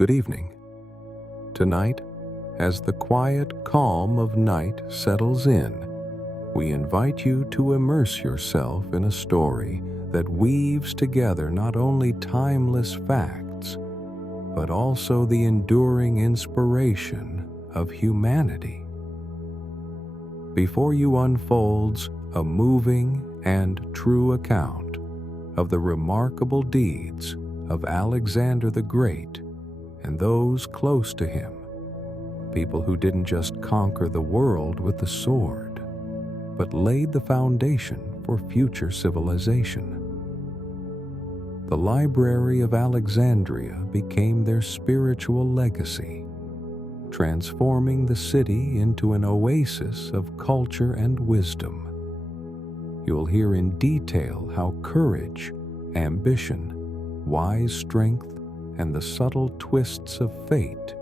good evening. Tonight, as the quiet calm of night settles in, we invite you to immerse yourself in a story that weaves together not only timeless facts, but also the enduring inspiration of humanity. Before you unfolds a moving and true account of the remarkable deeds of Alexander the Great and those close to him, people who didn't just conquer the world with the sword, but laid the foundation for future civilization. The Library of Alexandria became their spiritual legacy, transforming the city into an oasis of culture and wisdom. You'll hear in detail how courage, ambition, wise strength, and the subtle twists of fate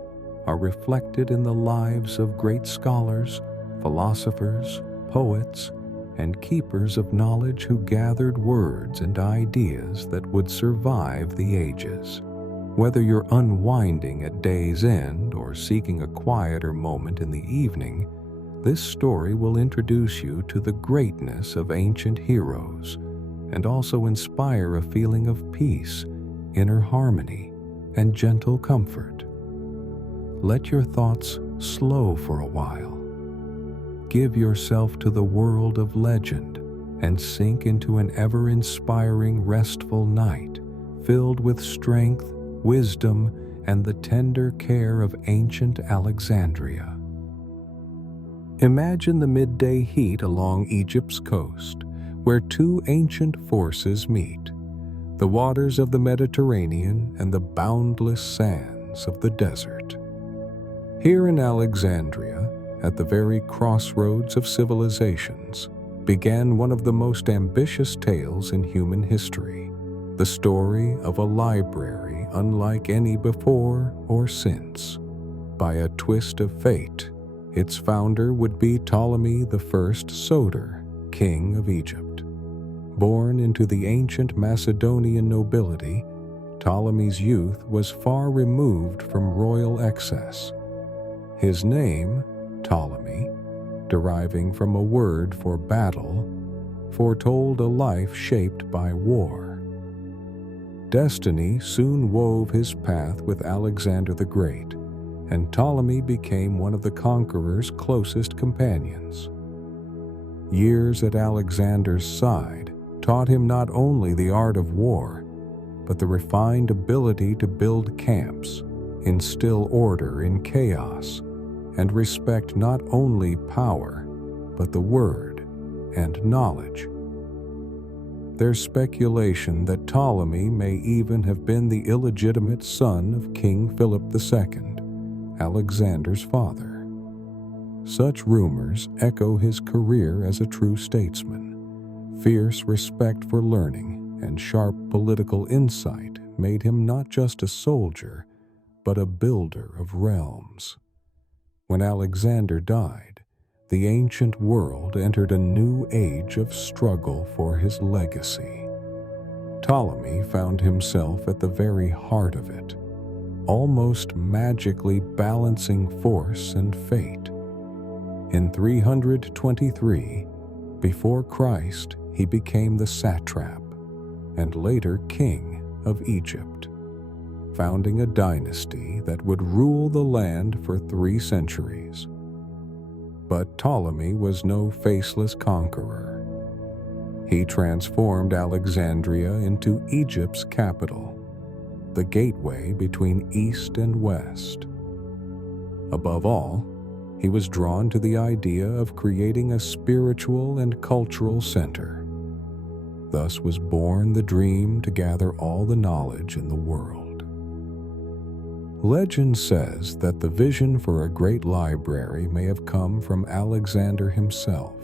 are reflected in the lives of great scholars, philosophers, poets, and keepers of knowledge who gathered words and ideas that would survive the ages. Whether you're unwinding at day's end or seeking a quieter moment in the evening, this story will introduce you to the greatness of ancient heroes and also inspire a feeling of peace, inner harmony, and gentle comfort. Let your thoughts slow for a while. Give yourself to the world of legend and sink into an ever-inspiring, restful night filled with strength, wisdom, and the tender care of ancient Alexandria. Imagine the midday heat along Egypt's coast, where two ancient forces meet, the waters of the Mediterranean and the boundless sands of the desert. Here in Alexandria, at the very crossroads of civilizations, began one of the most ambitious tales in human history, the story of a library unlike any before or since. By a twist of fate, its founder would be Ptolemy I Soter, king of Egypt. Born into the ancient Macedonian nobility, Ptolemy's youth was far removed from royal excess. His name, Ptolemy, deriving from a word for battle, foretold a life shaped by war. Destiny soon wove his path with Alexander the Great, and Ptolemy became one of the conqueror's closest companions. Years at Alexander's side taught him not only the art of war, but the refined ability to build camps, instill order in chaos, and respect not only power, but the word and knowledge. There's speculation that Ptolemy may even have been the illegitimate son of King Philip II, Alexander's father. Such rumors echo his career as a true statesman. Fierce respect for learning and sharp political insight made him not just a soldier, but a builder of realms. When Alexander died, the ancient world entered a new age of struggle for his legacy. Ptolemy found himself at the very heart of it, almost magically balancing force and fate. In 323, before Christ, he became the satrap and later king of Egypt, founding a dynasty that would rule the land for 3 centuries. But Ptolemy was no faceless conqueror. He transformed Alexandria into Egypt's capital, the gateway between East and West. Above all, he was drawn to the idea of creating a spiritual and cultural center. Thus was born the dream to gather all the knowledge in the world. Legend says that the vision for a great library may have come from Alexander himself,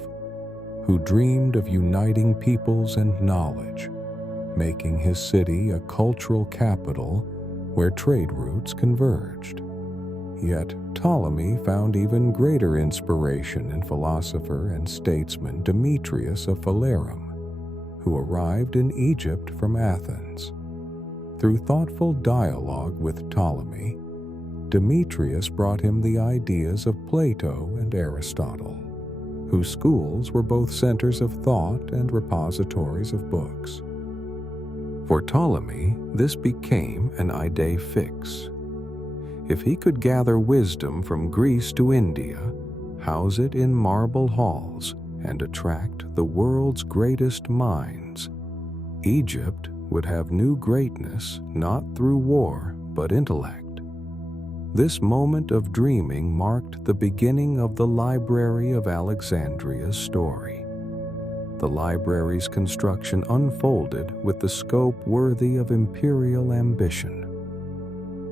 who dreamed of uniting peoples and knowledge, making his city a cultural capital where trade routes converged. Yet Ptolemy found even greater inspiration in philosopher and statesman Demetrius of Phalerum, who arrived in Egypt from Athens. Through thoughtful dialogue with Ptolemy, Demetrius brought him the ideas of Plato and Aristotle, whose schools were both centers of thought and repositories of books. For Ptolemy, this became an idée fixe. If he could gather wisdom from Greece to India, house it in marble halls, and attract the world's greatest minds, Egypt would have new greatness not through war but intellect. This moment of dreaming marked the beginning of the Library of Alexandria's story. The library's construction unfolded with the scope worthy of imperial ambition.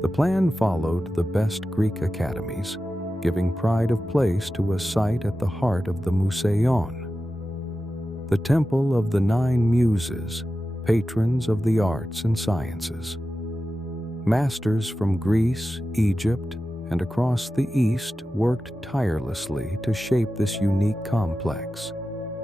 The plan followed the best Greek academies, giving pride of place to a site at the heart of the Museion, the temple of the 9 muses, patrons of the arts and sciences. Masters from Greece, Egypt, and across the East worked tirelessly to shape this unique complex,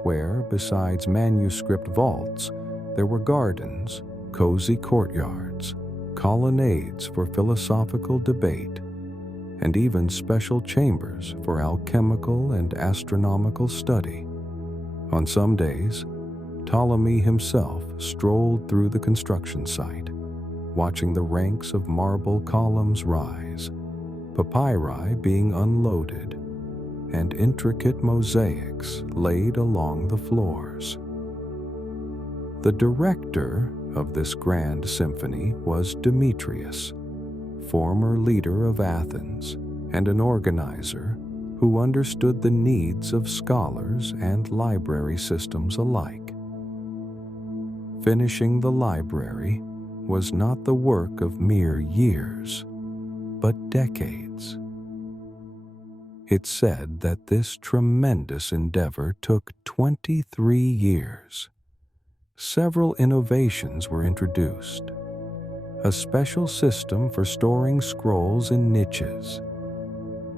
where, besides manuscript vaults, there were gardens, cozy courtyards, colonnades for philosophical debate, and even special chambers for alchemical and astronomical study. On some days, Ptolemy himself strolled through the construction site, watching the ranks of marble columns rise, papyri being unloaded, and intricate mosaics laid along the floors. The director of this grand symphony was Demetrius, former leader of Athens and an organizer who understood the needs of scholars and library systems alike. Finishing the library was not the work of mere years, but decades. It's said that this tremendous endeavor took 23 years. Several innovations were introduced. A special system for storing scrolls in niches,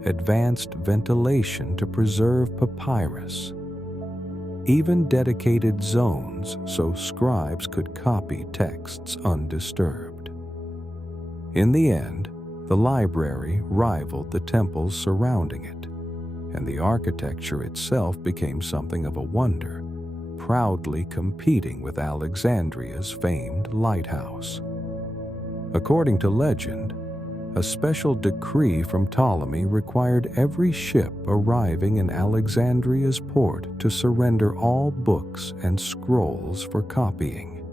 advanced ventilation to preserve papyrus, even dedicated zones so scribes could copy texts undisturbed. In the end, the library rivaled the temples surrounding it, and the architecture itself became something of a wonder, proudly competing with Alexandria's famed lighthouse. According to legend, a special decree from Ptolemy required every ship arriving in Alexandria's port to surrender all books and scrolls for copying.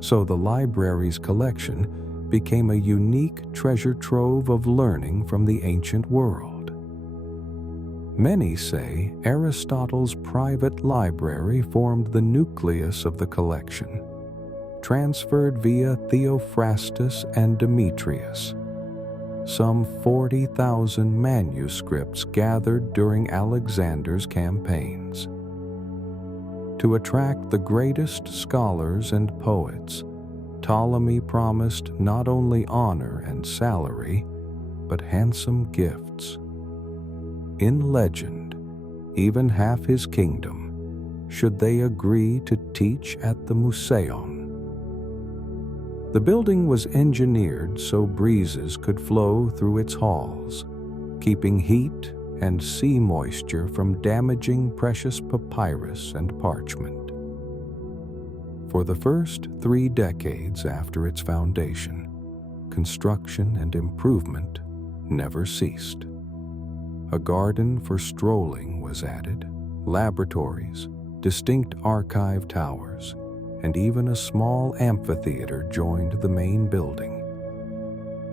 So the library's collection became a unique treasure trove of learning from the ancient world. Many say Aristotle's private library formed the nucleus of the collection, transferred via Theophrastus and Demetrius. Some 40,000 manuscripts gathered during Alexander's campaigns. To attract the greatest scholars and poets, Ptolemy promised not only honor and salary, but handsome gifts. In legend, even half his kingdom, should they agree to teach at the Museion. The building was engineered so breezes could flow through its halls, keeping heat and sea moisture from damaging precious papyrus and parchment. For the first 3 decades after its foundation, construction and improvement never ceased. A garden for strolling was added, laboratories, distinct archive towers, and even a small amphitheater joined the main building.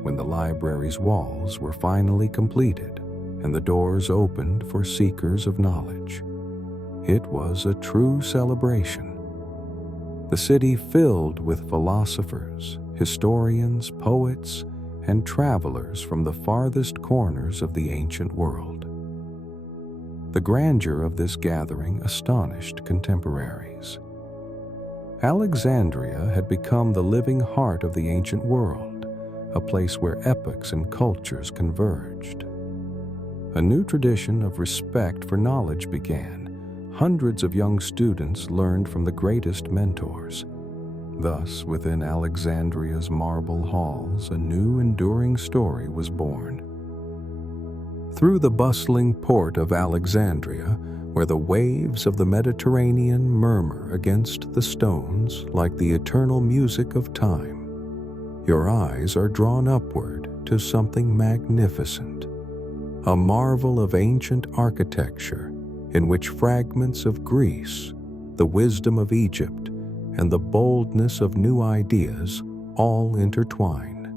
When the library's walls were finally completed and the doors opened for seekers of knowledge, it was a true celebration. The city filled with philosophers, historians, poets, and travelers from the farthest corners of the ancient world. The grandeur of this gathering astonished contemporaries. Alexandria had become the living heart of the ancient world, a place where epochs and cultures converged. A new tradition of respect for knowledge began. Hundreds of young students learned from the greatest mentors. Thus, within Alexandria's marble halls, a new enduring story was born. Through the bustling port of Alexandria, where the waves of the Mediterranean murmur against the stones like the eternal music of time, your eyes are drawn upward to something magnificent, a marvel of ancient architecture in which fragments of Greece, the wisdom of Egypt, and the boldness of new ideas all intertwine.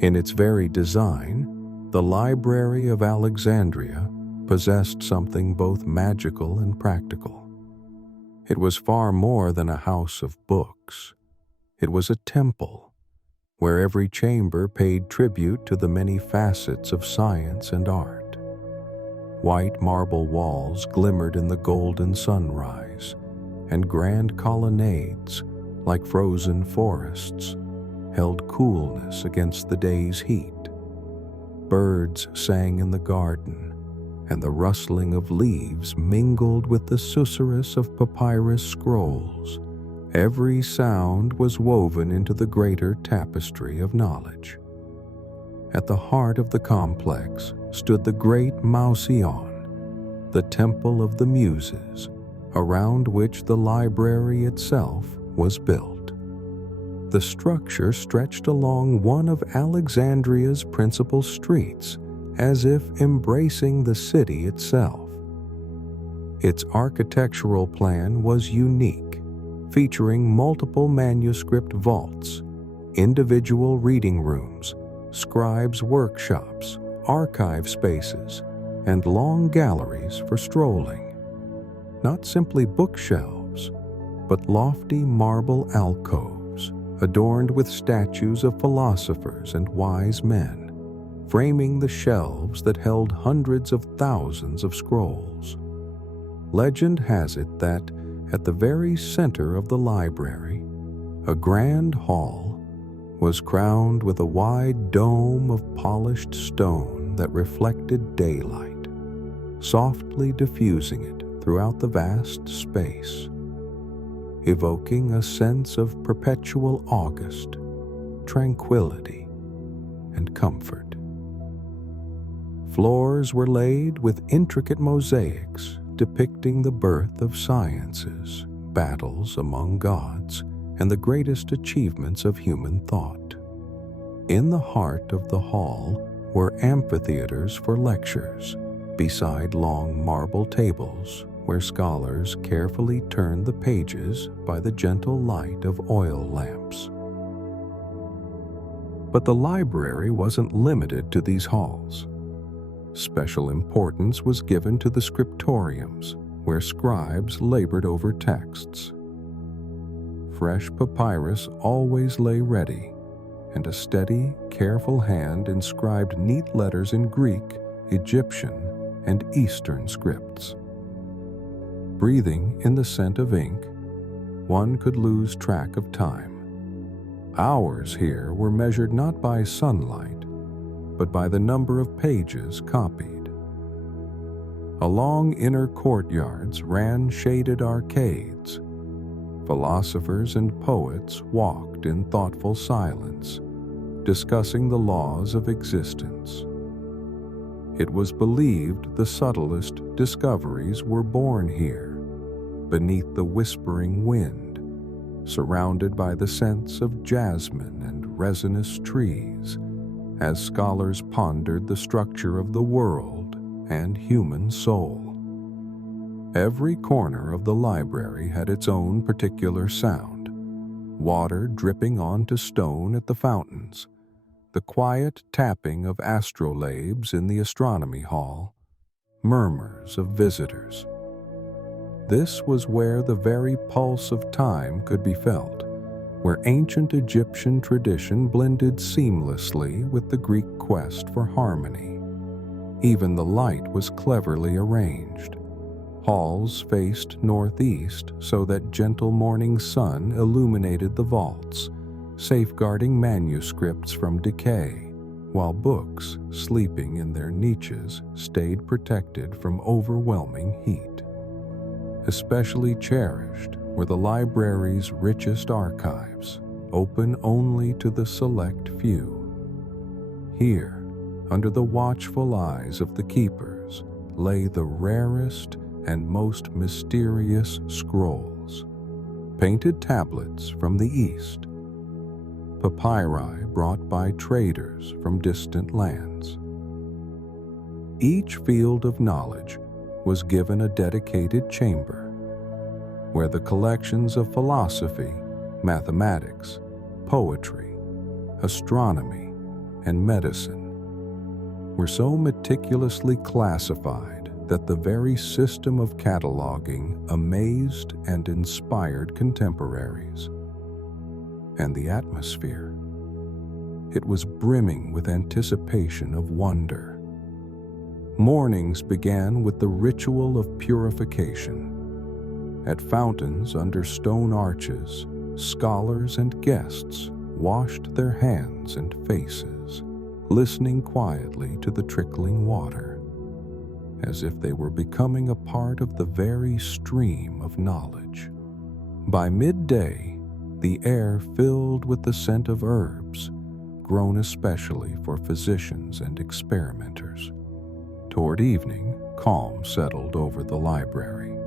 In its very design, the Library of Alexandria possessed something both magical and practical. It was far more than a house of books. It was a temple, where every chamber paid tribute to the many facets of science and art. White marble walls glimmered in the golden sunrise, and grand colonnades, like frozen forests, held coolness against the day's heat. Birds sang in the garden, and the rustling of leaves mingled with the susurrus of papyrus scrolls. Every sound was woven into the greater tapestry of knowledge. At the heart of the complex stood the great Mauseon, the temple of the Muses, around which the library itself was built. The structure stretched along one of Alexandria's principal streets, as if embracing the city itself. Its architectural plan was unique, featuring multiple manuscript vaults, individual reading rooms, scribes' workshops, archive spaces, and long galleries for strolling. Not simply bookshelves, but lofty marble alcoves, adorned with statues of philosophers and wise men, framing the shelves that held hundreds of thousands of scrolls. Legend has it that at the very center of the library, a grand hall was crowned with a wide dome of polished stone that reflected daylight, softly diffusing it throughout the vast space, evoking a sense of perpetual August, tranquility, and comfort. Floors were laid with intricate mosaics depicting the birth of sciences, battles among gods, and the greatest achievements of human thought. In the heart of the hall were amphitheaters for lectures, beside long marble tables where scholars carefully turned the pages by the gentle light of oil lamps. But the library wasn't limited to these halls. Special importance was given to the scriptoriums, where scribes labored over texts. Fresh papyrus always lay ready, and a steady, careful hand inscribed neat letters in Greek, Egyptian, and Eastern scripts. Breathing in the scent of ink, one could lose track of time. Hours here were measured not by sunlight, but by the number of pages copied. Along inner courtyards ran shaded arcades. Philosophers and poets walked in thoughtful silence, discussing the laws of existence. It was believed the subtlest discoveries were born here, beneath the whispering wind, surrounded by the scents of jasmine and resinous trees, as scholars pondered the structure of the world and human soul. Every corner of the library had its own particular sound: water dripping onto stone at the fountains, the quiet tapping of astrolabes in the astronomy hall, murmurs of visitors. This was where the very pulse of time could be felt, where ancient Egyptian tradition blended seamlessly with the Greek quest for harmony. Even the light was cleverly arranged. Halls faced northeast so that gentle morning sun illuminated the vaults, safeguarding manuscripts from decay, while books, sleeping in their niches, stayed protected from overwhelming heat. Especially cherished were the library's richest archives, open only to the select few. Here, under the watchful eyes of the keepers, lay the rarest and most mysterious scrolls, painted tablets from the East, papyri brought by traders from distant lands. Each field of knowledge was given a dedicated chamber, where the collections of philosophy, mathematics, poetry, astronomy, and medicine were so meticulously classified that the very system of cataloging amazed and inspired contemporaries. And the atmosphere, it was brimming with anticipation of wonder. Mornings began with the ritual of purification. At fountains under stone arches, scholars and guests washed their hands and faces, listening quietly to the trickling water, as if they were becoming a part of the very stream of knowledge. By midday, the air filled with the scent of herbs, grown especially for physicians and experimenters. Toward evening, calm settled over the library.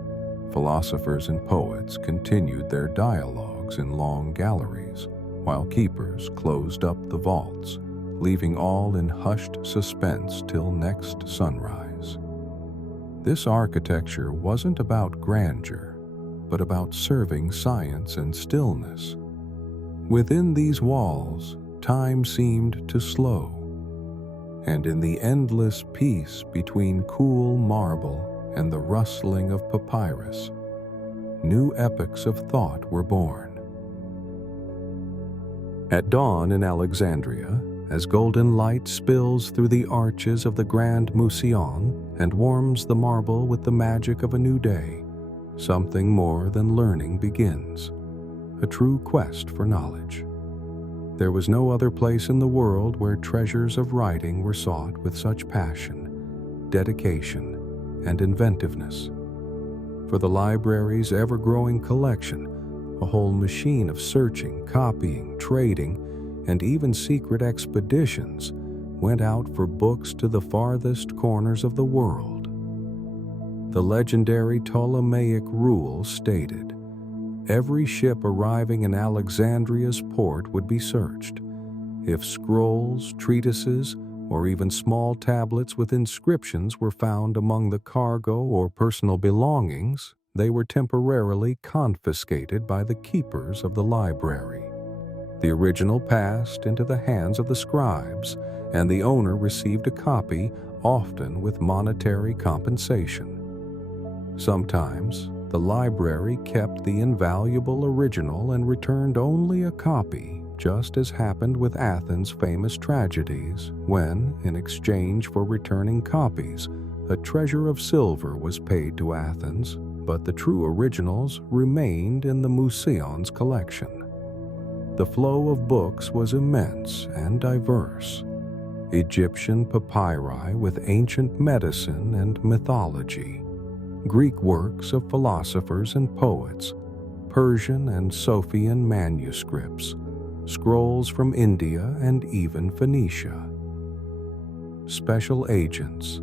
Philosophers and poets continued their dialogues in long galleries, while keepers closed up the vaults, leaving all in hushed suspense till next sunrise. This architecture wasn't about grandeur, but about serving science and stillness. Within these walls, time seemed to slow, and in the endless peace between cool marble and the rustling of papyrus, new epochs of thought were born. At dawn in Alexandria, as golden light spills through the arches of the Grand Museion and warms the marble with the magic of a new day, something more than learning begins, a true quest for knowledge. There was no other place in the world where treasures of writing were sought with such passion, dedication, and inventiveness. For the library's ever-growing collection, a whole machine of searching, copying, trading, and even secret expeditions went out for books to the farthest corners of the world. The legendary Ptolemaic rule stated, every ship arriving in Alexandria's port would be searched. If scrolls, treatises, or even small tablets with inscriptions were found among the cargo or personal belongings, they were temporarily confiscated by the keepers of the library. The original passed into the hands of the scribes, and the owner received a copy, often with monetary compensation. Sometimes, the library kept the invaluable original and returned only a copy, just as happened with Athens' famous tragedies, when, in exchange for returning copies, a treasure of silver was paid to Athens, but the true originals remained in the Museon's collection. The flow of books was immense and diverse. Egyptian papyri with ancient medicine and mythology, Greek works of philosophers and poets, Persian and Sophian manuscripts, scrolls from India and even Phoenicia. Special agents,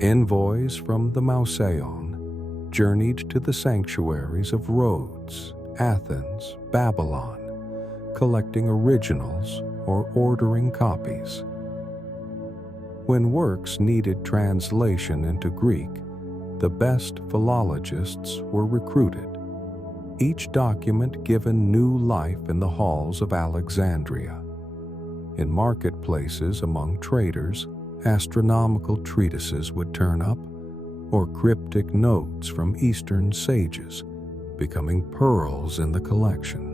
envoys from the Museion, journeyed to the sanctuaries of Rhodes, Athens, Babylon, collecting originals or ordering copies. When works needed translation into Greek, the best philologists were recruited, each document given new life in the halls of Alexandria. In marketplaces among traders, astronomical treatises would turn up, or cryptic notes from Eastern sages, becoming pearls in the collection.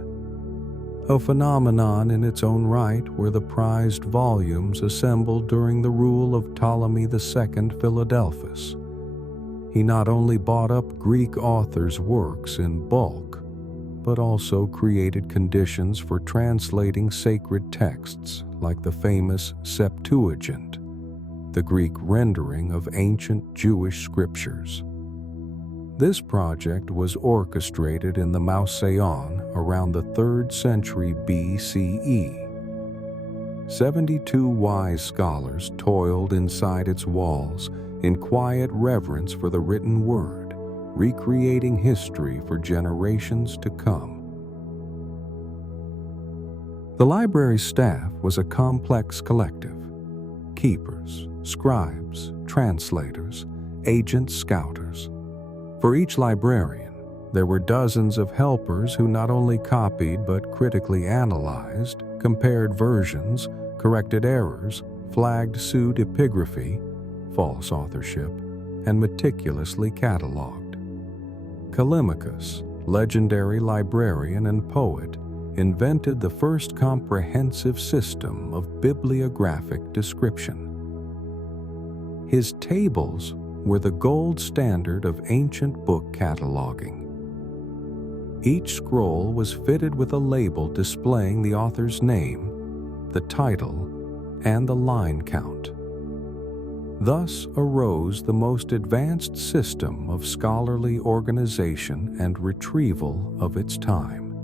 A phenomenon in its own right were the prized volumes assembled during the rule of Ptolemy II Philadelphus. He not only bought up Greek authors' works in bulk, but also created conditions for translating sacred texts like the famous Septuagint, the Greek rendering of ancient Jewish scriptures. This project was orchestrated in the Museion around the 3rd century BCE. 72 wise scholars toiled inside its walls in quiet reverence for the written word, recreating history for generations to come. The library's staff was a complex collective: keepers, scribes, translators, agent-scouters. For each librarian, there were dozens of helpers who not only copied but critically analyzed, compared versions, corrected errors, flagged pseudepigraphy, false authorship, and meticulously cataloged. Callimachus, legendary librarian and poet, invented the first comprehensive system of bibliographic description. His tables were the gold standard of ancient book cataloging. Each scroll was fitted with a label displaying the author's name, the title, and the line count. Thus arose the most advanced system of scholarly organization and retrieval of its time.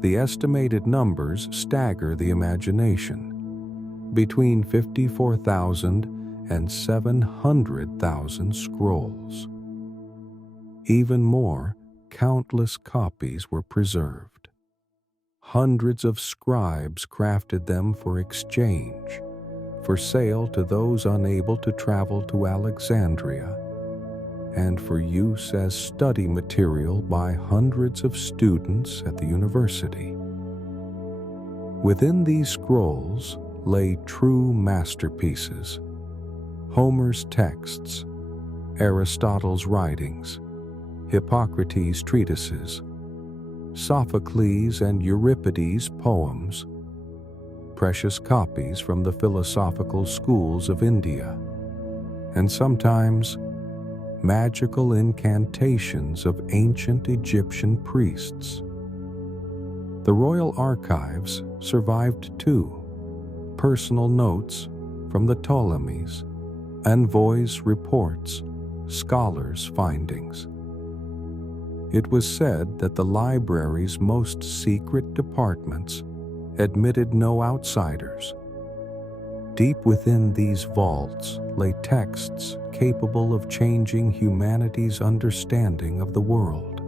The estimated numbers stagger the imagination: between 54,000 and 700,000 scrolls. Even more, countless copies were preserved. Hundreds of scribes crafted them for exchange, for sale to those unable to travel to Alexandria, and for use as study material by hundreds of students at the university. Within these scrolls lay true masterpieces: Homer's texts, Aristotle's writings, Hippocrates' treatises, Sophocles and Euripides' poems, precious copies from the philosophical schools of India, and sometimes magical incantations of ancient Egyptian priests. The royal archives survived too: personal notes from the Ptolemies, envoys' reports, scholars' findings. It was said that the library's most secret departments admitted no outsiders. Deep within these vaults lay texts capable of changing humanity's understanding of the world.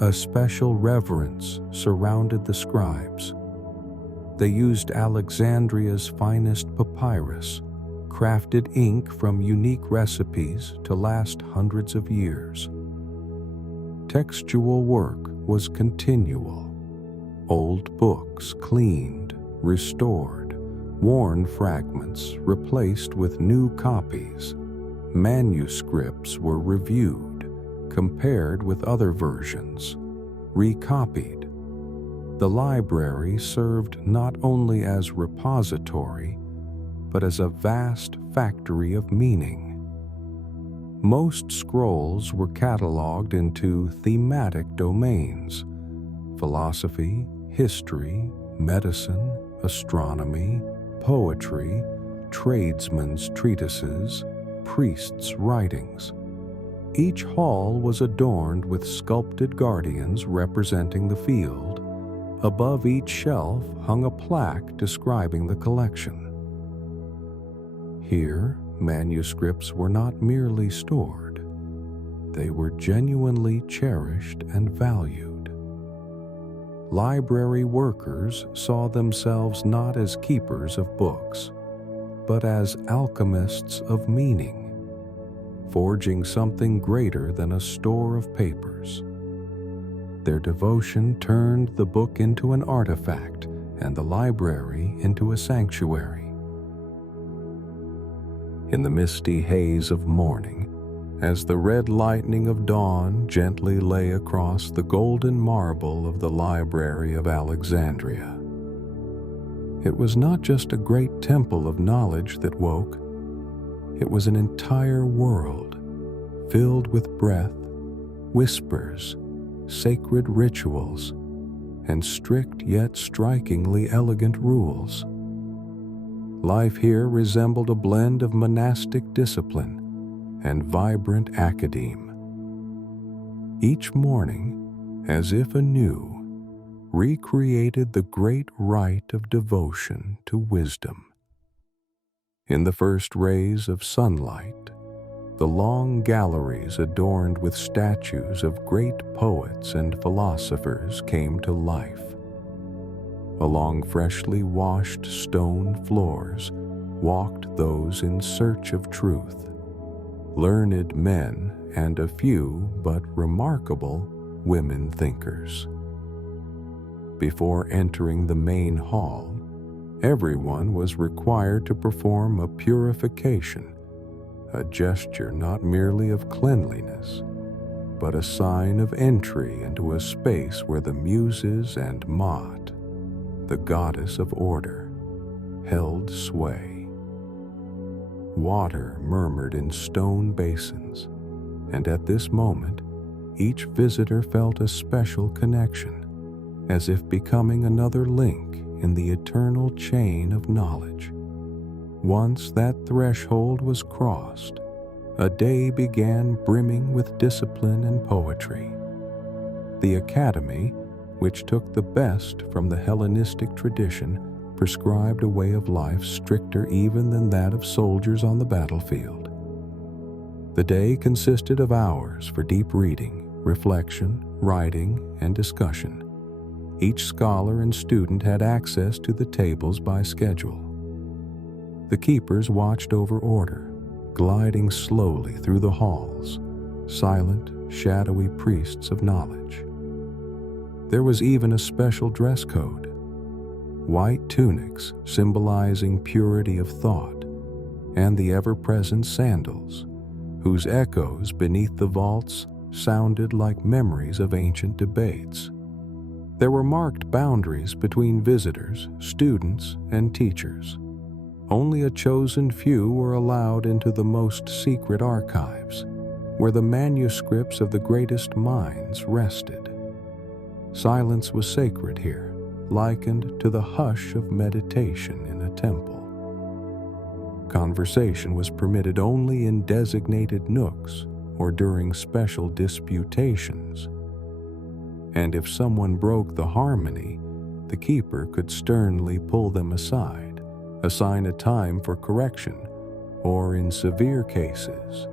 A special reverence surrounded the scribes. They used Alexandria's finest papyrus, crafted ink from unique recipes to last hundreds of years. Textual work was continual. Old books cleaned, restored, worn fragments replaced with new copies. Manuscripts were reviewed, compared with other versions, recopied. The library served not only as repository, but as a vast factory of meaning. Most scrolls were cataloged into thematic domains: philosophy, history, medicine, astronomy, poetry, tradesmen's treatises, priests' writings. Each hall was adorned with sculpted guardians representing the field. Above each shelf hung a plaque describing the collection. Here, manuscripts were not merely stored. They were genuinely cherished and valued. Library workers saw themselves not as keepers of books, but as alchemists of meaning, forging something greater than a store of papers. Their devotion turned the book into an artifact and the library into a sanctuary. In the misty haze of morning, as the red lightning of dawn gently lay across the golden marble of the Library of Alexandria, it was not just a great temple of knowledge that woke. It was an entire world filled with breath, whispers, sacred rituals, and strict yet strikingly elegant rules. Life here resembled a blend of monastic discipline and vibrant academe. Each morning, as if anew, recreated the great rite of devotion to wisdom. In the first rays of sunlight, the long galleries adorned with statues of great poets and philosophers came to life. Along freshly washed stone floors walked those in search of truth, learned men and a few but remarkable women thinkers. Before entering the main hall, everyone was required to perform a purification, a gesture not merely of cleanliness, but a sign of entry into a space where the Muses and Maat, the goddess of order, held sway. Water murmured in stone basins, and at this moment, each visitor felt a special connection, as if becoming another link in the eternal chain of knowledge. Once that threshold was crossed, a day began brimming with discipline and poetry. The academy, which took the best from the Hellenistic tradition, prescribed a way of life stricter even than that of soldiers on the battlefield. The day consisted of hours for deep reading, reflection, writing, and discussion. Each scholar and student had access to the tables by schedule. The keepers watched over order, gliding slowly through the halls, silent, shadowy priests of knowledge. There was even a special dress code: white tunics symbolizing purity of thought, and the ever-present sandals, whose echoes beneath the vaults sounded like memories of ancient debates. There were marked boundaries between visitors, students, and teachers. Only a chosen few were allowed into the most secret archives, where the manuscripts of the greatest minds rested. Silence was sacred here, likened to the hush of meditation in a temple. Conversation was permitted only in designated nooks or during special disputations. And if someone broke the harmony, the keeper could sternly pull them aside, assign a time for correction, or in severe cases,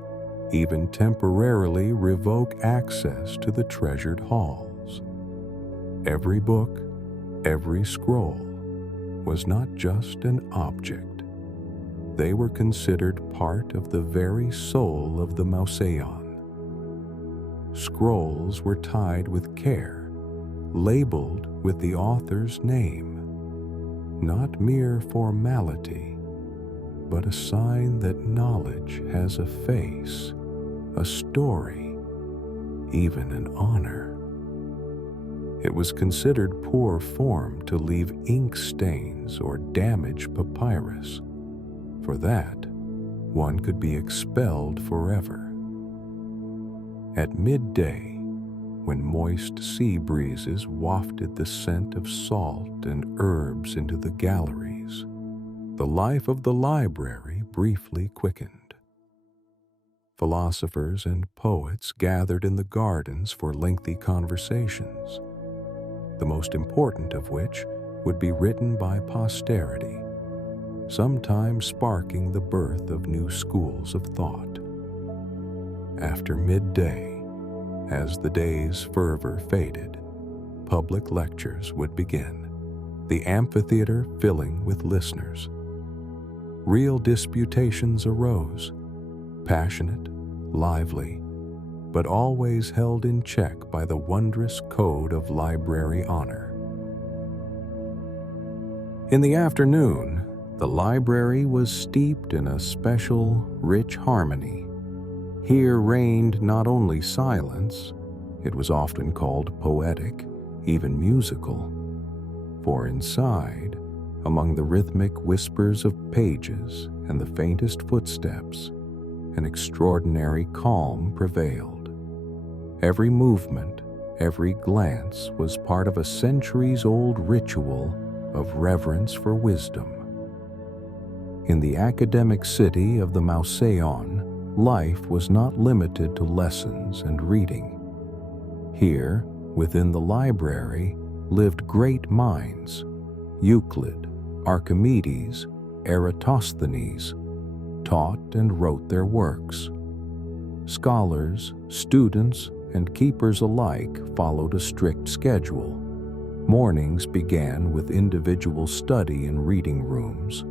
even temporarily revoke access to the treasured halls. Every book, every scroll, was not just an object. They were considered part of the very soul of the Mouseion. Scrolls were tied with care, labeled with the author's name, not mere formality, but a sign that knowledge has a face, a story, even an honor. It was considered poor form to leave ink stains or damage papyrus. For that, one could be expelled forever. At midday, when moist sea breezes wafted the scent of salt and herbs into the galleries, the life of the library briefly quickened. Philosophers and poets gathered in the gardens for lengthy conversations, the most important of which would be written by posterity, sometimes sparking the birth of new schools of thought. After midday, as the day's fervor faded, public lectures would begin, the amphitheater filling with listeners. Real disputations arose, passionate, lively, but always held in check by the wondrous code of library honor. In the afternoon, the library was steeped in a special, rich harmony. Here reigned not only silence, it was often called poetic, even musical, for inside, among the rhythmic whispers of pages and the faintest footsteps, an extraordinary calm prevailed. Every movement, every glance was part of a centuries-old ritual of reverence for wisdom. In the academic city of the Mouseion, life was not limited to lessons and reading. Here, within the library, lived great minds: Euclid, Archimedes, Eratosthenes, taught and wrote their works. Scholars, students, and keepers alike followed a strict schedule. Mornings began with individual study in reading rooms,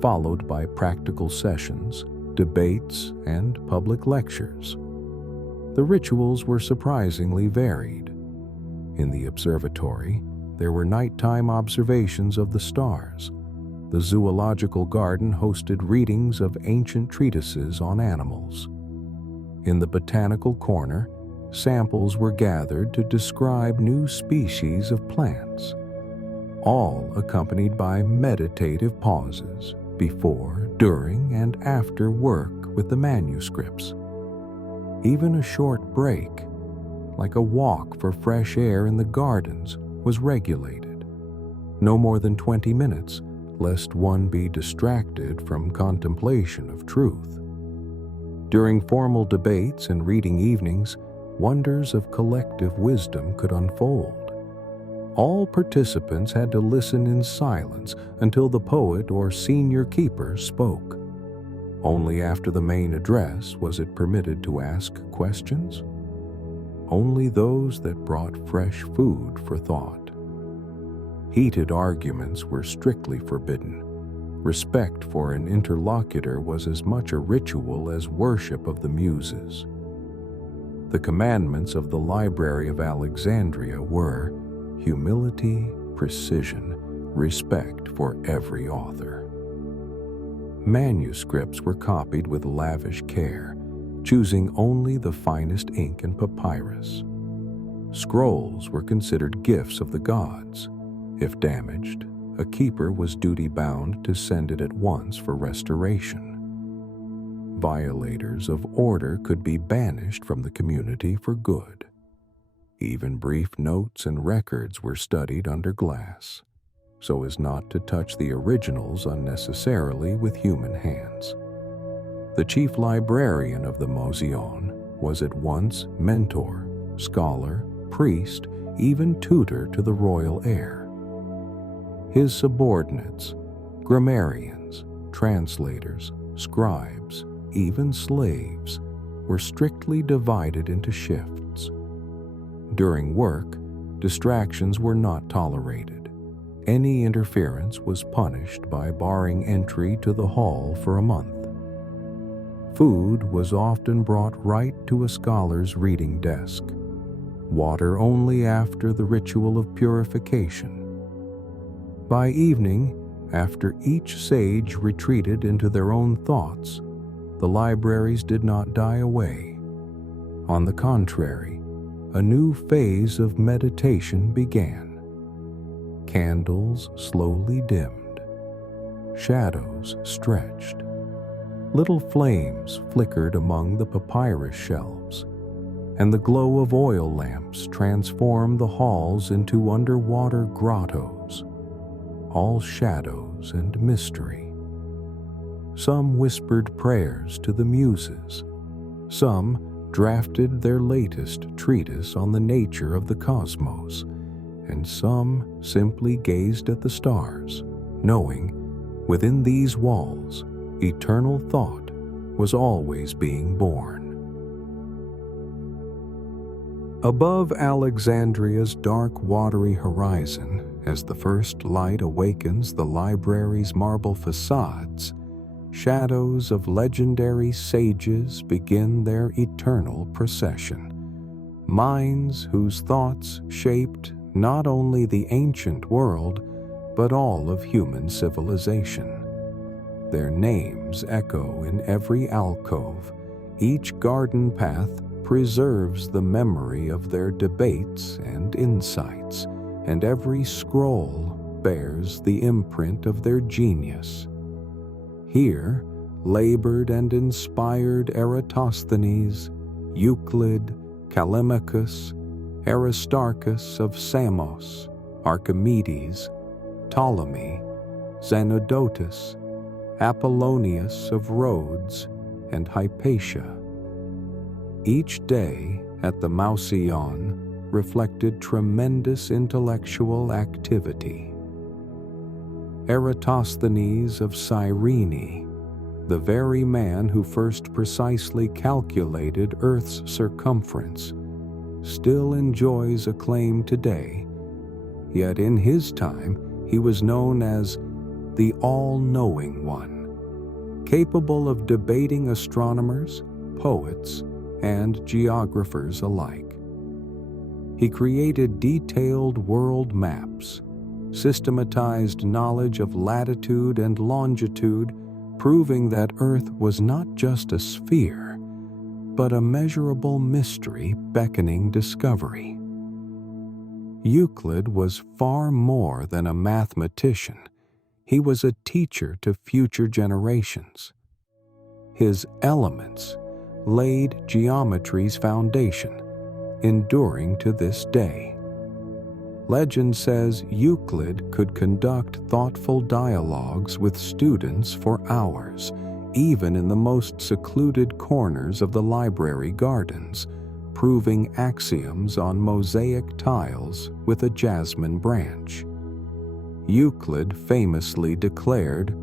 followed by practical sessions, debates, and public lectures. The rituals were surprisingly varied. In the observatory, there were nighttime observations of the stars. The zoological garden hosted readings of ancient treatises on animals. In the botanical corner, samples were gathered to describe new species of plants, all accompanied by meditative pauses before, during, and after work with the manuscripts. Even a short break, like a walk for fresh air in the gardens, was regulated. No more than 20 minutes, lest one be distracted from contemplation of truth. During formal debates and reading evenings, wonders of collective wisdom could unfold. All participants had to listen in silence until the poet or senior keeper spoke. Only after the main address was it permitted to ask questions. Only those that brought fresh food for thought. Heated arguments were strictly forbidden. Respect for an interlocutor was as much a ritual as worship of the muses. The commandments of the Library of Alexandria were humility, precision, respect for every author. Manuscripts were copied with lavish care, choosing only the finest ink and papyrus. Scrolls were considered gifts of the gods. If damaged, a keeper was duty-bound to send it at once for restoration. Violators of order could be banished from the community for good. Even brief notes and records were studied under glass, so as not to touch the originals unnecessarily with human hands. The chief librarian of the Mosion was at once mentor, scholar, priest, even tutor to the royal heir. His subordinates, grammarians, translators, scribes, even slaves, were strictly divided into shifts. During work, distractions were not tolerated. Any interference was punished by barring entry to the hall for a month. Food was often brought right to a scholar's reading desk. Water only after the ritual of purification. By evening, after each sage retreated into their own thoughts, the libraries did not die away. On the contrary, a new phase of meditation began. Candles slowly dimmed. Shadows stretched. Little flames flickered among the papyrus shelves, and the glow of oil lamps transformed the halls into underwater grottos, all shadows and mystery. Some whispered prayers to the muses. Some drafted their latest treatise on the nature of the cosmos, and some simply gazed at the stars, knowing, within these walls, eternal thought was always being born. Above Alexandria's dark, watery horizon, as the first light awakens the library's marble facades, shadows of legendary sages begin their eternal procession. Minds whose thoughts shaped not only the ancient world, but all of human civilization. Their names echo in every alcove. Each garden path preserves the memory of their debates and insights, and every scroll bears the imprint of their genius. Here labored and inspired Eratosthenes, Euclid, Callimachus, Aristarchus of Samos, Archimedes, Ptolemy, Zenodotus, Apollonius of Rhodes, and Hypatia. Each day at the Mouseion, reflected tremendous intellectual activity. Eratosthenes of Cyrene, the very man who first precisely calculated Earth's circumference, still enjoys acclaim today, yet in his time he was known as the all-knowing one, capable of debating astronomers, poets, and geographers alike. He created detailed world maps, systematized knowledge of latitude and longitude, proving that Earth was not just a sphere, but a measurable mystery beckoning discovery. Euclid was far more than a mathematician. He was a teacher to future generations. His Elements laid geometry's foundation, enduring to this day. Legend says Euclid could conduct thoughtful dialogues with students for hours, even in the most secluded corners of the library gardens, proving axioms on mosaic tiles with a jasmine branch. Euclid famously declared,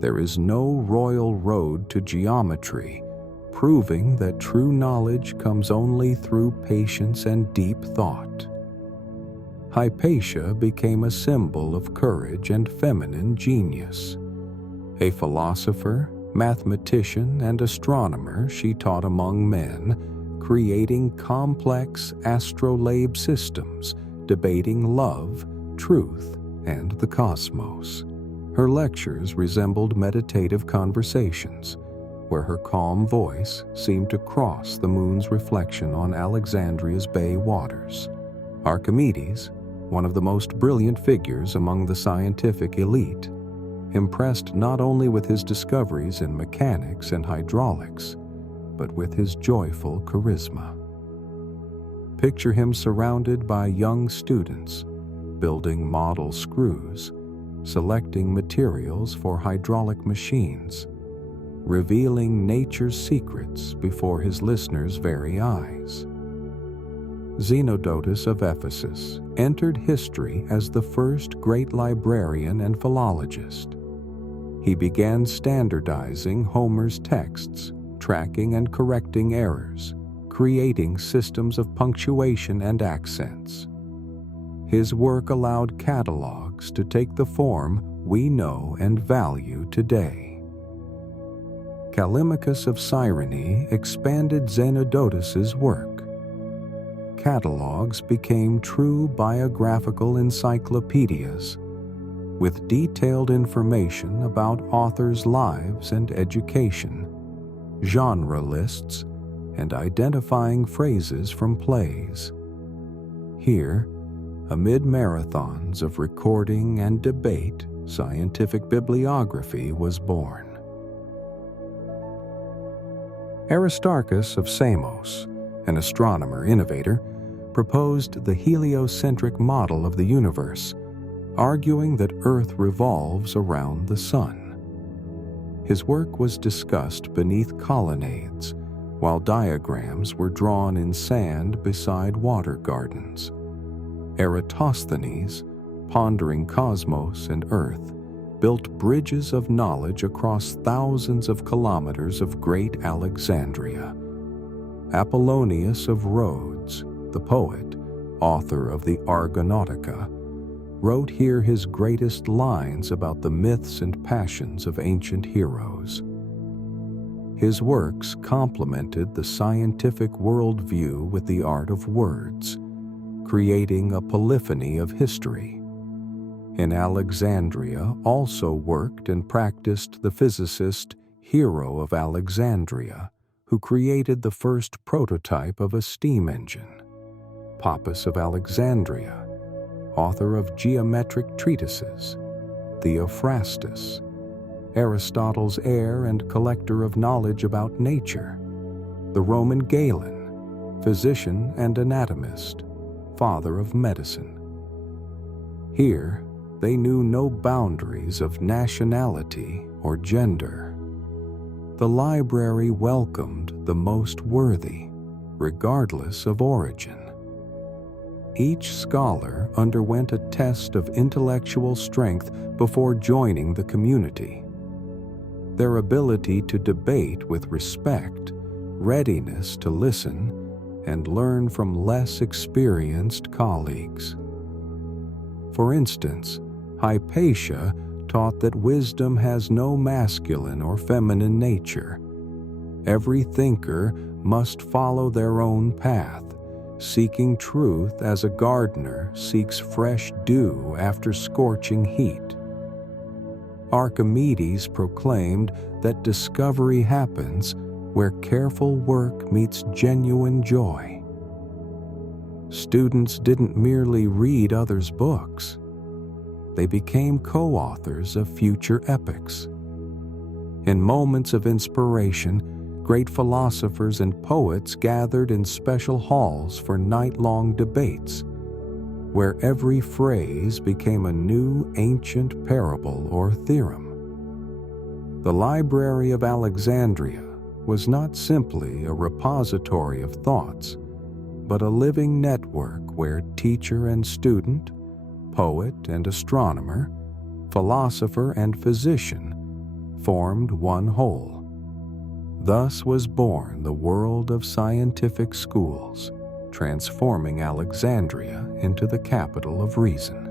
"There is no royal road to geometry," proving that true knowledge comes only through patience and deep thought. Hypatia became a symbol of courage and feminine genius. A philosopher, mathematician, and astronomer, she taught among men, creating complex astrolabe systems, debating love, truth, and the cosmos. Her lectures resembled meditative conversations, where her calm voice seemed to cross the moon's reflection on Alexandria's bay waters. Archimedes, one of the most brilliant figures among the scientific elite, impressed not only with his discoveries in mechanics and hydraulics, but with his joyful charisma. Picture him surrounded by young students, building model screws, selecting materials for hydraulic machines, revealing nature's secrets before his listeners' very eyes. Zenodotus of Ephesus entered history as the first great librarian and philologist. He began standardizing Homer's texts, tracking and correcting errors, creating systems of punctuation and accents. His work allowed catalogs to take the form we know and value today. Callimachus of Cyrene expanded Zenodotus's work. Catalogs became true biographical encyclopedias, with detailed information about authors' lives and education, genre lists, and identifying phrases from plays. Here, amid marathons of recording and debate, scientific bibliography was born. Aristarchus of Samos, an astronomer innovator, proposed the heliocentric model of the universe, arguing that Earth revolves around the Sun. His work was discussed beneath colonnades, while diagrams were drawn in sand beside water gardens. Eratosthenes, pondering cosmos and Earth, built bridges of knowledge across thousands of kilometers of great Alexandria. Apollonius of Rhodes, the poet, author of the Argonautica, wrote here his greatest lines about the myths and passions of ancient heroes. His works complemented the scientific worldview with the art of words, creating a polyphony of history. In Alexandria also worked and practiced the physicist Hero of Alexandria, who created the first prototype of a steam engine. Pappus of Alexandria, author of geometric treatises. Theophrastus, Aristotle's heir and collector of knowledge about nature. The Roman Galen, physician and anatomist, father of medicine. Here, they knew no boundaries of nationality or gender. The library welcomed the most worthy, regardless of origin. Each scholar underwent a test of intellectual strength before joining the community. Their ability to debate with respect, readiness to listen, and learn from less experienced colleagues. For instance, Hypatia taught that wisdom has no masculine or feminine nature. Every thinker must follow their own path, seeking truth as a gardener seeks fresh dew after scorching heat. Archimedes proclaimed that discovery happens where careful work meets genuine joy. Students didn't merely read others' books. They became co-authors of future epics. In moments of inspiration, great philosophers and poets gathered in special halls for night-long debates, where every phrase became a new ancient parable or theorem. The Library of Alexandria was not simply a repository of thoughts, but a living network where teacher and student, poet and astronomer, philosopher and physician formed one whole. Thus was born the world of scientific schools, transforming Alexandria into the capital of reason.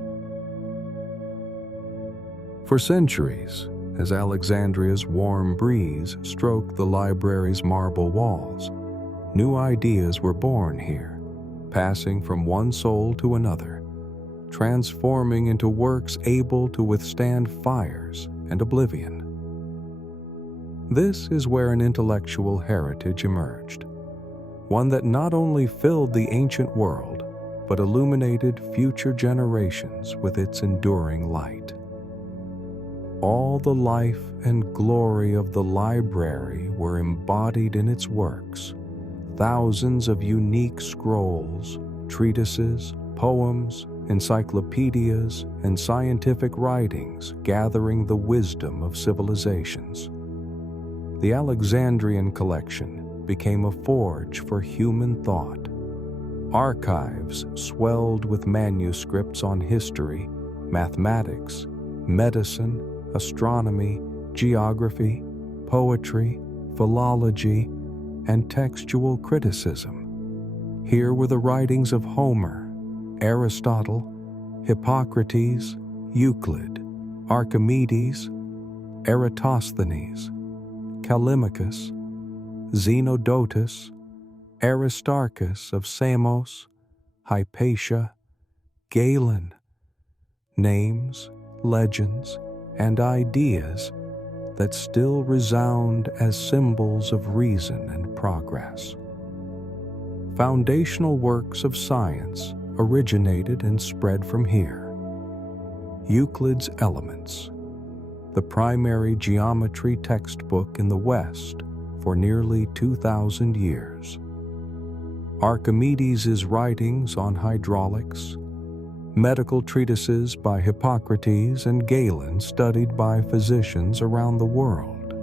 For centuries, as Alexandria's warm breeze stroked the library's marble walls, new ideas were born here, passing from one soul to another, transforming into works able to withstand fires and oblivion. This is where an intellectual heritage emerged, one that not only filled the ancient world, but illuminated future generations with its enduring light. All the life and glory of the library were embodied in its works. Thousands of unique scrolls, treatises, poems, encyclopedias, and scientific writings gathering the wisdom of civilizations. The Alexandrian collection became a forge for human thought. Archives swelled with manuscripts on history, mathematics, medicine, astronomy, geography, poetry, philology, and textual criticism. Here were the writings of Homer, Aristotle, Hippocrates, Euclid, Archimedes, Eratosthenes, Callimachus, Zenodotus, Aristarchus of Samos, Hypatia, Galen. Names, legends, and ideas that still resound as symbols of reason and progress. Foundational works of science originated and spread from here. Euclid's Elements, the primary geometry textbook in the West for nearly 2,000 years. Archimedes' writings on hydraulics, medical treatises by Hippocrates and Galen studied by physicians around the world,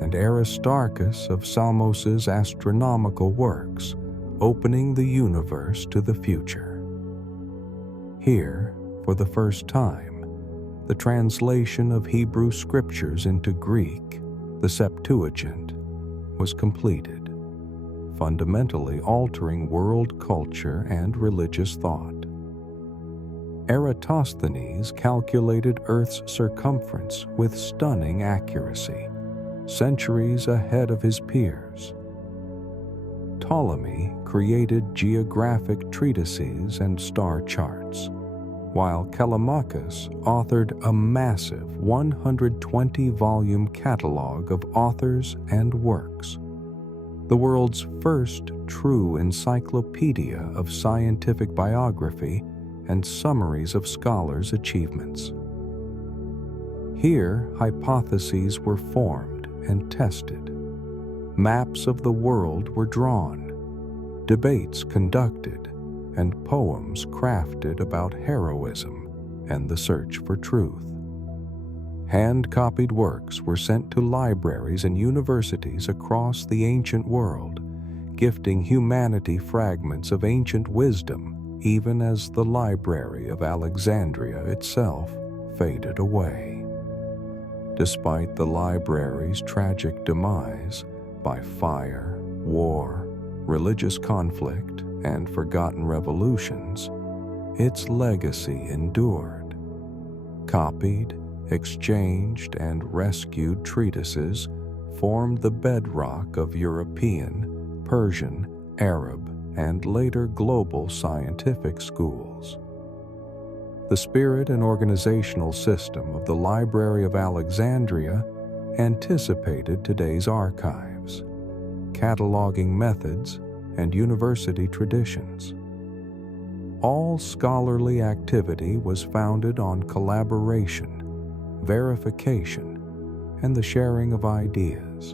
and Aristarchus of Samos' astronomical works, opening the universe to the future. Here, for the first time, the translation of Hebrew scriptures into Greek, the Septuagint, was completed, fundamentally altering world culture and religious thought. Eratosthenes calculated Earth's circumference with stunning accuracy, centuries ahead of his peers. Ptolemy created geographic treatises and star charts, while Callimachus authored a massive 120-volume catalog of authors and works, the world's first true encyclopedia of scientific biography and summaries of scholars' achievements. Here, hypotheses were formed and tested. Maps of the world were drawn, debates conducted, and poems crafted about heroism and the search for truth. Hand-copied works were sent to libraries and universities across the ancient world, gifting humanity fragments of ancient wisdom even as the Library of Alexandria itself faded away. Despite the library's tragic demise by fire, war, religious conflict, and forgotten revolutions, its legacy endured. Copied, exchanged, and rescued treatises formed the bedrock of European, Persian, Arab, and later global scientific schools. The spirit and organizational system of the Library of Alexandria anticipated today's archives, cataloging methods, and university traditions. All scholarly activity was founded on collaboration, verification, and the sharing of ideas.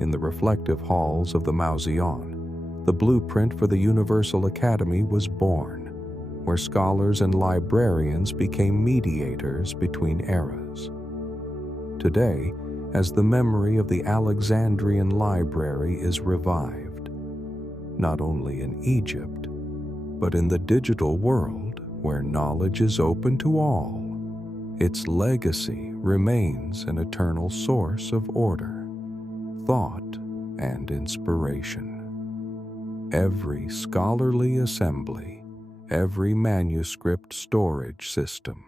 In the reflective halls of the Mausoleum, the blueprint for the Universal Academy was born, where scholars and librarians became mediators between eras. Today, as the memory of the Alexandrian Library is revived, not only in Egypt, but in the digital world where knowledge is open to all, its legacy remains an eternal source of order, thought, and inspiration. Every scholarly assembly, every manuscript storage system,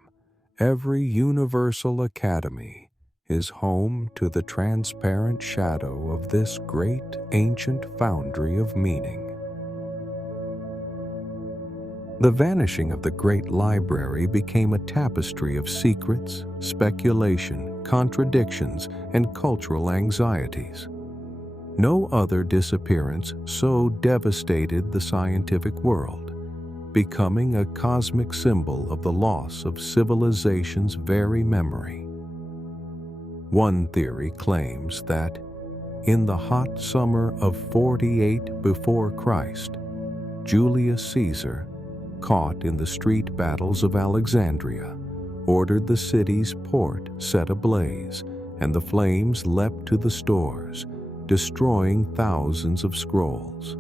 every universal academy is home to the transparent shadow of this great ancient foundry of meaning. The vanishing of the great library became a tapestry of secrets, speculation, contradictions, and cultural anxieties. No other disappearance so devastated the scientific world, becoming a cosmic symbol of the loss of civilization's very memory. One theory claims that, in the hot summer of 48 before Christ, Julius Caesar, caught in the street battles of Alexandria, ordered the city's port set ablaze, and the flames leapt to the stores, destroying thousands of scrolls.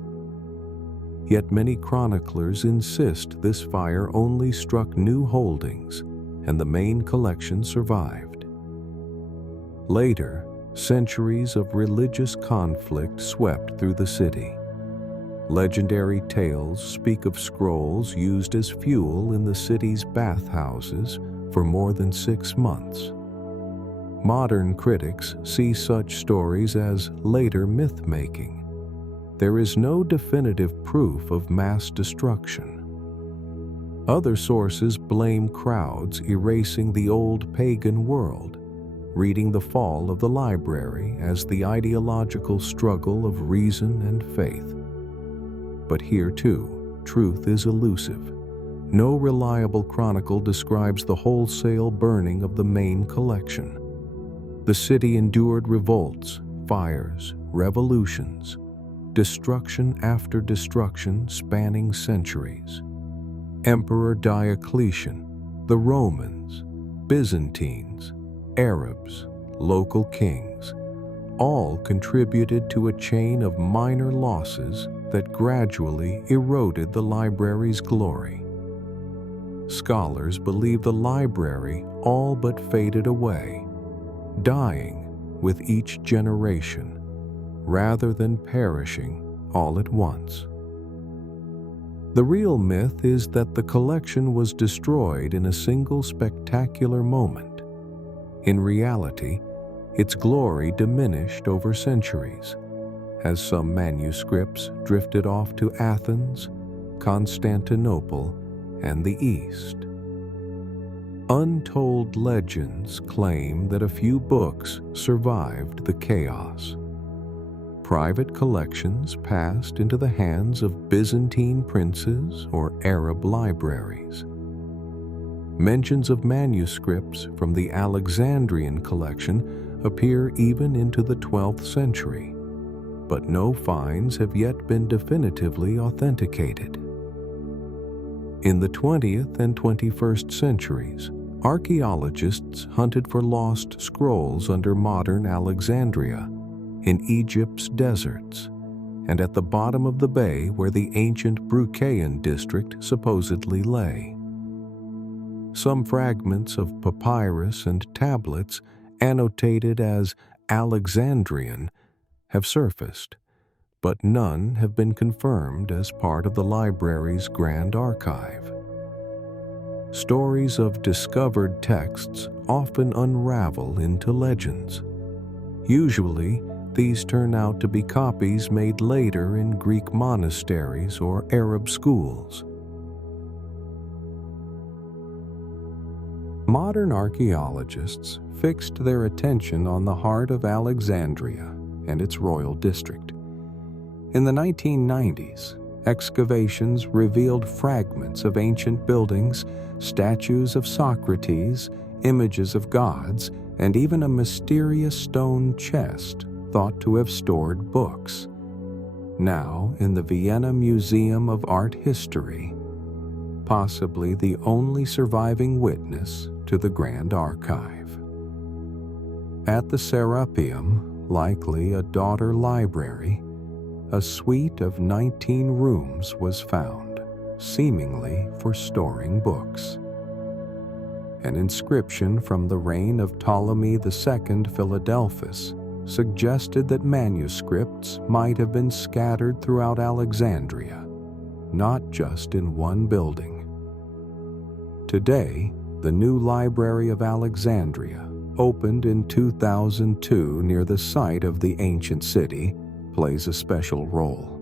Yet many chroniclers insist this fire only struck new holdings, and the main collection survived. Later, centuries of religious conflict swept through the city. Legendary tales speak of scrolls used as fuel in the city's bathhouses for more than 6 months. Modern critics see such stories as later myth-making. There is no definitive proof of mass destruction. Other sources blame crowds erasing the old pagan world, reading the fall of the library as the ideological struggle of reason and faith. But here, too, truth is elusive. No reliable chronicle describes the wholesale burning of the main collection. The city endured revolts, fires, revolutions, destruction after destruction spanning centuries. Emperor Diocletian, the Romans, Byzantines, Arabs, local kings, all contributed to a chain of minor losses that gradually eroded the library's glory. Scholars believe the library all but faded away, dying with each generation, rather than perishing all at once. The real myth is that the collection was destroyed in a single spectacular moment. In reality, its glory diminished over centuries, as some manuscripts drifted off to Athens, Constantinople, and the East. Untold legends claim that a few books survived the chaos. Private collections passed into the hands of Byzantine princes or Arab libraries. Mentions of manuscripts from the Alexandrian collection appear even into the 12th century, but no finds have yet been definitively authenticated. In the 20th and 21st centuries, archaeologists hunted for lost scrolls under modern Alexandria, in Egypt's deserts, and at the bottom of the bay where the ancient Bruchaean district supposedly lay. Some fragments of papyrus and tablets annotated as Alexandrian have surfaced, but none have been confirmed as part of the library's grand archive. Stories of discovered texts often unravel into legends. Usually, these turn out to be copies made later in Greek monasteries or Arab schools. Modern archaeologists fixed their attention on the heart of Alexandria and its royal district. In the 1990s, excavations revealed fragments of ancient buildings, statues of Socrates, images of gods, and even a mysterious stone chest thought to have stored books. Now in the Vienna Museum of Art History, possibly the only surviving witness to the Grand Archive. At the Serapeum, likely a daughter library, a suite of 19 rooms was found, seemingly for storing books. An inscription from the reign of Ptolemy II Philadelphus suggested that manuscripts might have been scattered throughout Alexandria, not just in one building. Today, the new Library of Alexandria, opened in 2002 near the site of the ancient city, plays a special role.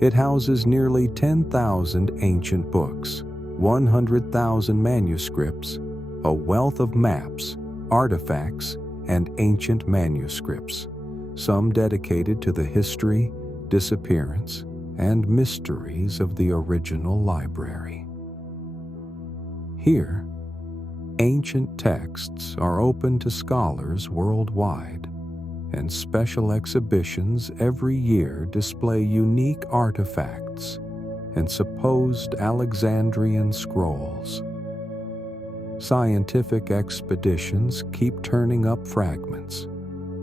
It houses nearly 10,000 ancient books, 100,000 manuscripts, a wealth of maps, artifacts, and ancient manuscripts, some dedicated to the history, disappearance, and mysteries of the original library. Here, ancient texts are open to scholars worldwide, and special exhibitions every year display unique artifacts and supposed Alexandrian scrolls. Scientific expeditions keep turning up fragments,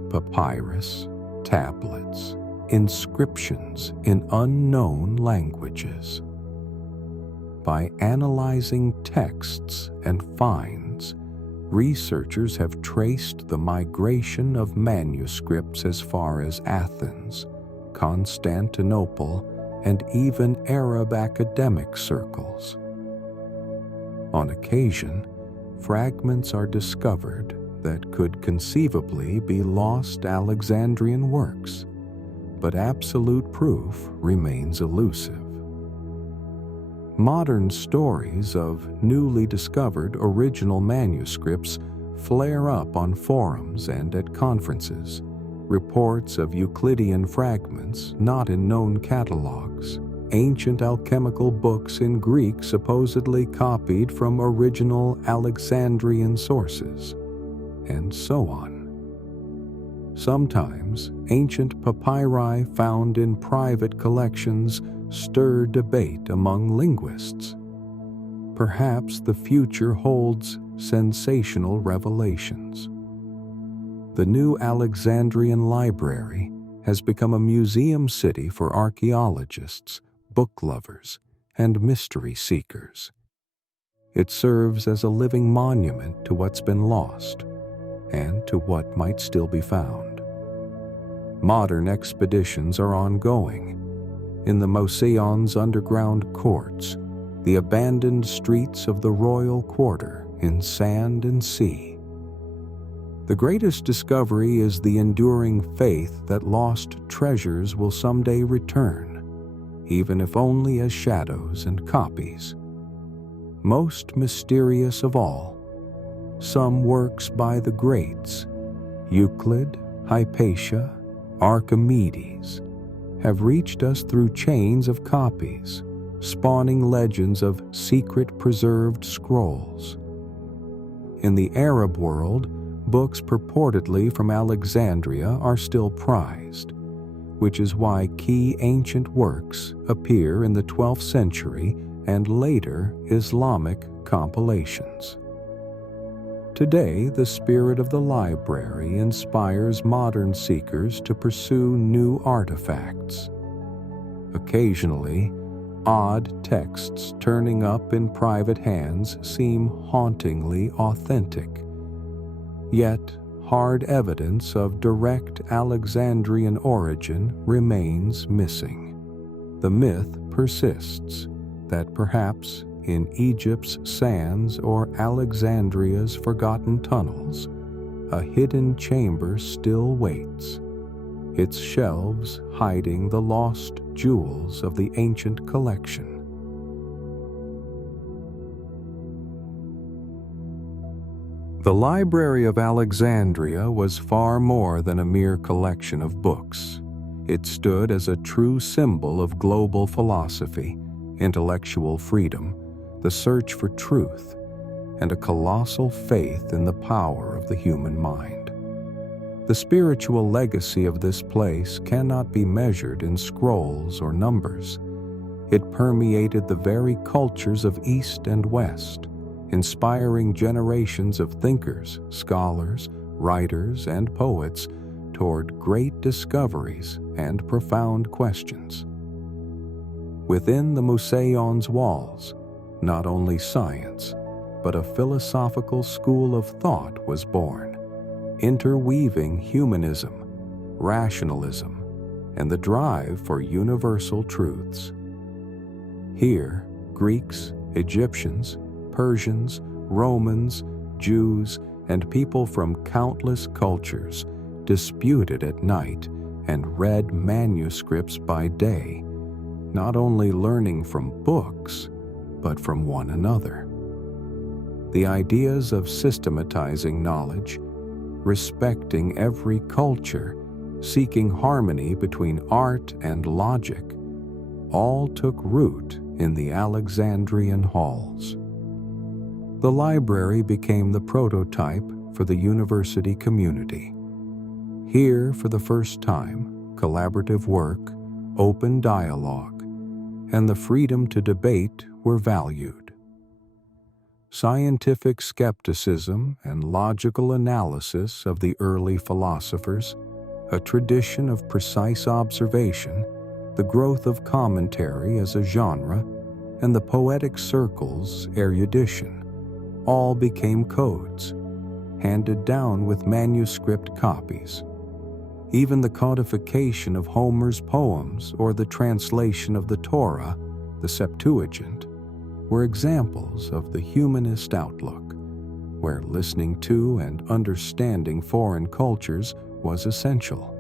papyrus, tablets, inscriptions in unknown languages. By analyzing texts and finds, researchers have traced the migration of manuscripts as far as Athens, Constantinople, and even Arab academic circles. On occasion, fragments are discovered that could conceivably be lost Alexandrian works, but absolute proof remains elusive. Modern stories of newly discovered original manuscripts flare up on forums and at conferences. Reports of Euclidean fragments not in known catalogs, ancient alchemical books in Greek supposedly copied from original Alexandrian sources, and so on. Sometimes ancient papyri found in private collections stir debate among linguists. Perhaps the future holds sensational revelations. The new Alexandrian Library has become a museum city for archaeologists, book lovers, and mystery seekers. It serves as a living monument to what's been lost and to what might still be found. Modern expeditions are ongoing. In the Moseon's underground courts, the abandoned streets of the royal quarter in sand and sea. The greatest discovery is the enduring faith that lost treasures will someday return, even if only as shadows and copies. Most mysterious of all, some works by the greats, Euclid, Hypatia, Archimedes, have reached us through chains of copies, spawning legends of secret preserved scrolls. In the Arab world, books purportedly from Alexandria are still prized, which is why key ancient works appear in the 12th century and later Islamic compilations. Today, the spirit of the library inspires modern seekers to pursue new artifacts. Occasionally, odd texts turning up in private hands seem hauntingly authentic. Yet, hard evidence of direct Alexandrian origin remains missing. The myth persists that perhaps in Egypt's sands or Alexandria's forgotten tunnels, a hidden chamber still waits, its shelves hiding the lost jewels of the ancient collection. The Library of Alexandria was far more than a mere collection of books. It stood as a true symbol of global philosophy, intellectual freedom, the search for truth, and a colossal faith in the power of the human mind. The spiritual legacy of this place cannot be measured in scrolls or numbers. It permeated the very cultures of East and West, inspiring generations of thinkers, scholars, writers, and poets toward great discoveries and profound questions. Within the Museions walls, not only science, but a philosophical school of thought was born, interweaving humanism, rationalism, and the drive for universal truths. Here, Greeks, Egyptians, Persians, Romans, Jews, and people from countless cultures disputed at night and read manuscripts by day, not only learning from books, but from one another. The ideas of systematizing knowledge, respecting every culture, seeking harmony between art and logic, all took root in the Alexandrian halls. The library became the prototype for the university community. Here, for the first time, collaborative work, open dialogue, and the freedom to debate were valued. Scientific skepticism and logical analysis of the early philosophers, a tradition of precise observation, the growth of commentary as a genre, and the poetic circle's erudition, all became codes, handed down with manuscript copies. Even the codification of Homer's poems or the translation of the Torah, the Septuagint, were examples of the humanist outlook, where listening to and understanding foreign cultures was essential,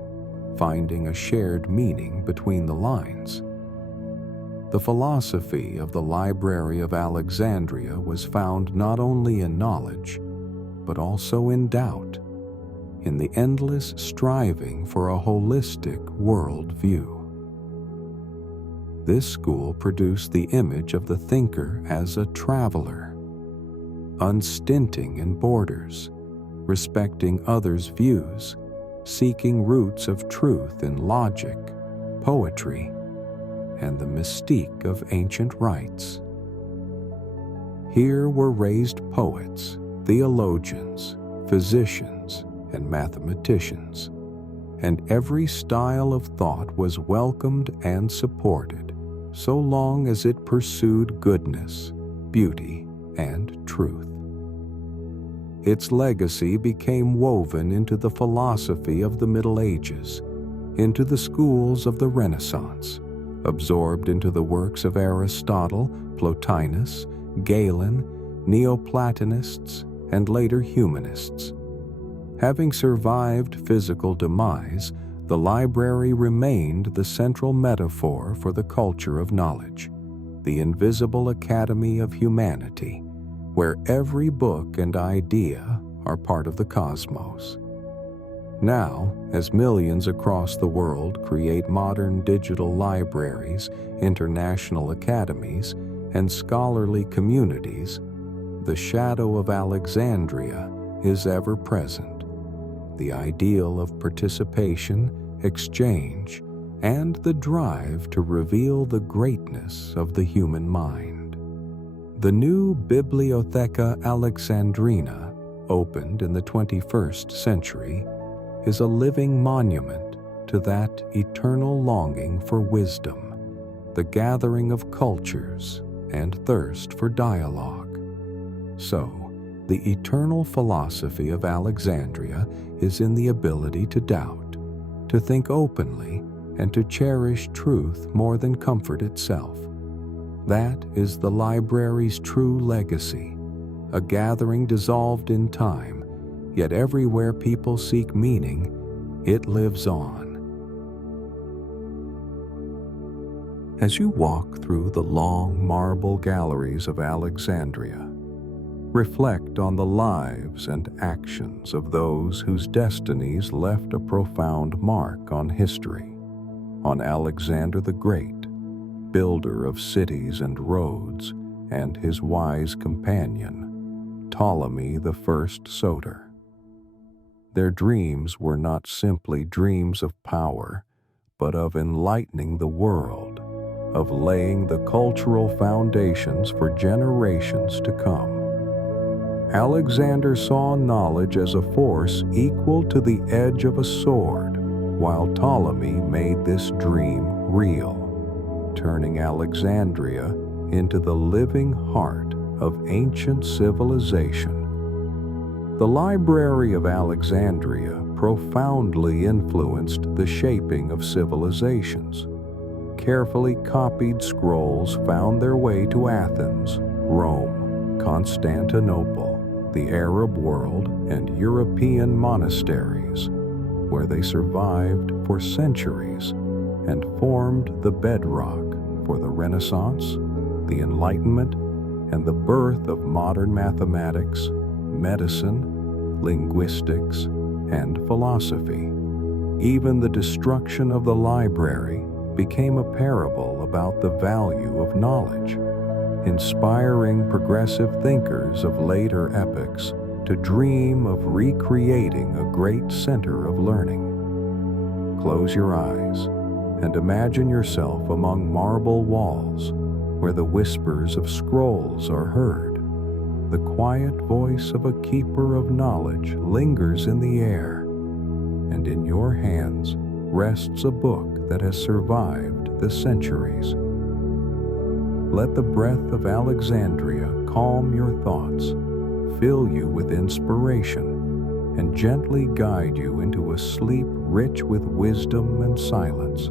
finding a shared meaning between the lines. The philosophy of the Library of Alexandria was found not only in knowledge, but also in doubt, in the endless striving for a holistic worldview. This school produced the image of the thinker as a traveler, unstinting in borders, respecting others' views, seeking roots of truth in logic, poetry, and the mystique of ancient rites. Here were raised poets, theologians, physicians, and mathematicians, and every style of thought was welcomed and supported, so long as it pursued goodness, beauty, and truth. Its legacy became woven into the philosophy of the Middle Ages, into the schools of the Renaissance, absorbed into the works of Aristotle, Plotinus, Galen, Neoplatonists, and later humanists. Having survived physical demise, the library remained the central metaphor for the culture of knowledge, the invisible academy of humanity, where every book and idea are part of the cosmos. Now, as millions across the world create modern digital libraries, international academies, and scholarly communities, the shadow of Alexandria is ever present. The ideal of participation, exchange, and the drive to reveal the greatness of the human mind. The new Bibliotheca Alexandrina, opened in the 21st century, is a living monument to that eternal longing for wisdom, the gathering of cultures and thirst for dialogue. So, the eternal philosophy of Alexandria is in the ability to doubt, to think openly, and to cherish truth more than comfort itself. That is the library's true legacy, a gathering dissolved in time, yet everywhere people seek meaning, it lives on. As you walk through the long marble galleries of Alexandria, reflect on the lives and actions of those whose destinies left a profound mark on history, on Alexander the Great, builder of cities and roads, and his wise companion, Ptolemy the First Soter. Their dreams were not simply dreams of power, but of enlightening the world, of laying the cultural foundations for generations to come. Alexander saw knowledge as a force equal to the edge of a sword, while Ptolemy made this dream real, turning Alexandria into the living heart of ancient civilization. The Library of Alexandria profoundly influenced the shaping of civilizations. Carefully copied scrolls found their way to Athens, Rome, Constantinople, the Arab world, and European monasteries, where they survived for centuries and formed the bedrock for the Renaissance, the Enlightenment, and the birth of modern mathematics, medicine, linguistics, and philosophy. Even the destruction of the library became a parable about the value of knowledge, inspiring progressive thinkers of later epochs to dream of recreating a great center of learning. Close your eyes and imagine yourself among marble walls where the whispers of scrolls are heard. The quiet voice of a keeper of knowledge lingers in the air, and in your hands rests a book that has survived the centuries. Let the breath of Alexandria calm your thoughts, fill you with inspiration, and gently guide you into a sleep rich with wisdom and silence.